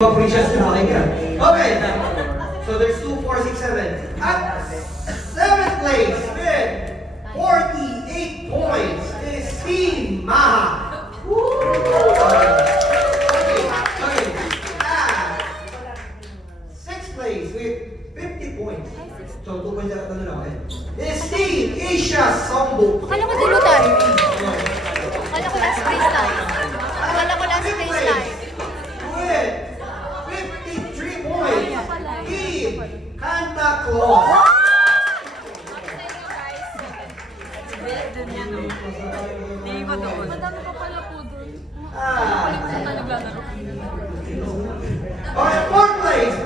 Okay, so there's 2, 4, 6, 7. At 7th place with 48 points is Team Maha. Okay. At 6th place with 50 points. So 2 points at is Team Asia Sambu. Akala ko dulo tayo. Akala ko last place tayo. Akala ko last place tayo. With 53 points, Team Santa Claus. Hindi ko doon. Madami ka pala po doon. Okay, 4th place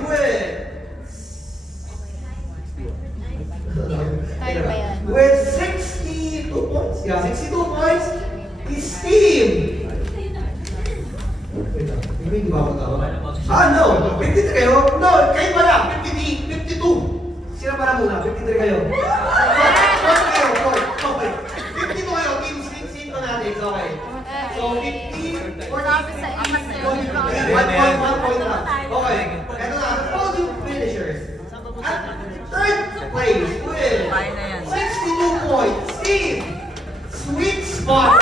with 62 points. Yeah, 62 points is Team. No. 53 kayo? No, kayo pala. 52. Sino pala muna? 53 kayo. 4 kayo. 52 kayo. Team Sino natin. Okay. So, 50. 1 point lang. Okay. Ito na. The podium finishers. At 3rd place with 62 points. Team Sweet Spot.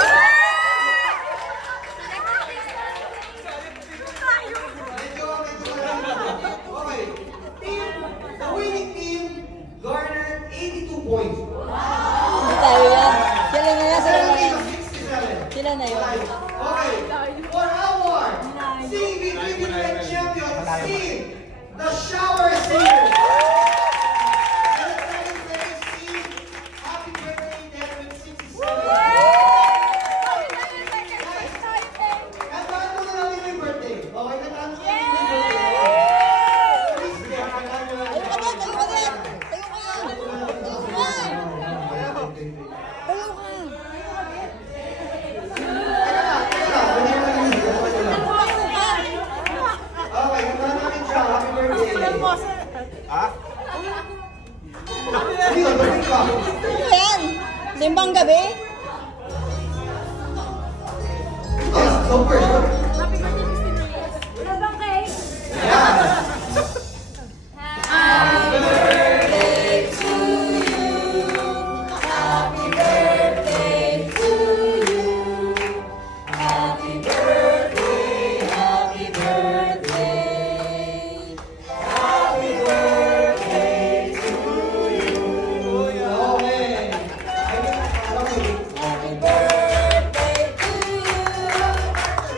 Points. Tayo yan. Sila na yun. Okay. For our CBTV Red Champion Team, the Shower Singers. Happy birthday, Devin 67. Kantaan mo na natin yung birthday. Okay, kantaan mo na natin yung birthday. Simbang gabi? Go first. Happy birthday, Christina. Wala bang cake? Yeah. Happy birthday to you. Happy birthday to you. Happy birthday, happy birthday. Happy birthday to you. Okay. Happy birthday to you.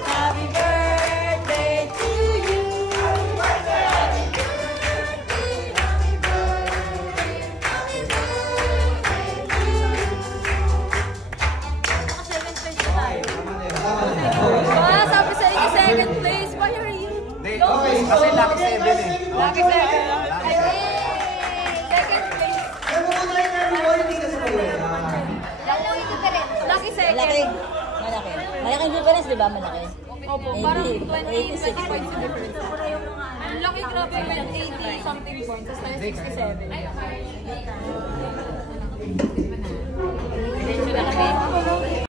Happy birthday to you. Happy birthday, happy birthday, happy birthday to you. Naka-7th place na tayo. Ah, sabi sa inyo, 2nd place. Why are you? Okay, Kasi lucky 7 eh. Lucky 7. Ay, 2nd place. Pero kung tayo na hindi kasi kayo. Lalo yung difference. Lucky 2nd. Malaki. Malaki. Malaking difference, di ba? Malaki. Opo, parang 20 points yung difference. Ang laki, grabe, may 80 something points, tapos tayo 67. Diretso na kami.